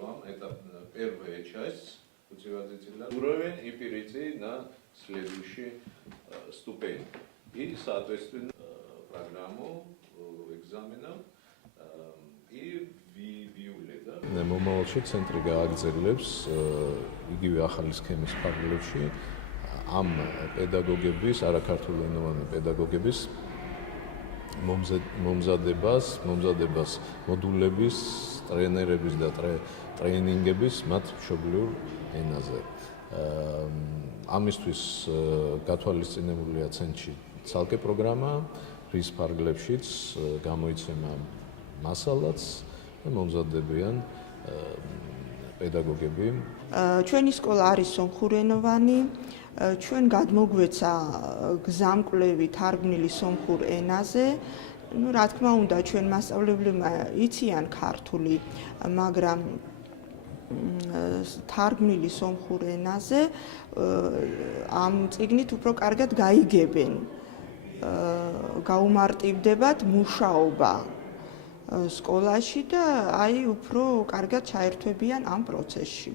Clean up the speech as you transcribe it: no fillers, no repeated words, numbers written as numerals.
вам. Это первая часть путеводителя. Уровень и перейти на следующий ступень. И, соответственно, программу экзаменов и в июле, да? მომავალში ცენტრი გააგრძელებს იგივე ახალი სქემის ფარგლებში ამ პედაგოგების, არაქართულენოვანი პედაგოგების მომზადებას მოდულების, ტრენერების და ტრეინინგების მათ მშობლიურ ენაზე. ამისთვის გათვალისწინებულია ცენტრში ცალკე პროგრამა, რის ფარგლებშიც გამოიცემა მასალაც და მომზადებიან პედაგოგები. ჩვენი სკოლა არის სომხურენოვანი. ჩვენ გადმოგვეცა გზამკვლევი თარგმნილი სომხურ ენაზე. რა თქმა უნდა, ჩვენ მასწავლებლებმა იციან ქართული, მაგრამ თარგმნილი სომხურ ენაზე ამ წიგნით უფრო კარგად გაიგებენ. გაუმარტივდებათ მუშაობა სკოლაში და უფრო კარგად ჩაერთვებიან ამ პროცესში.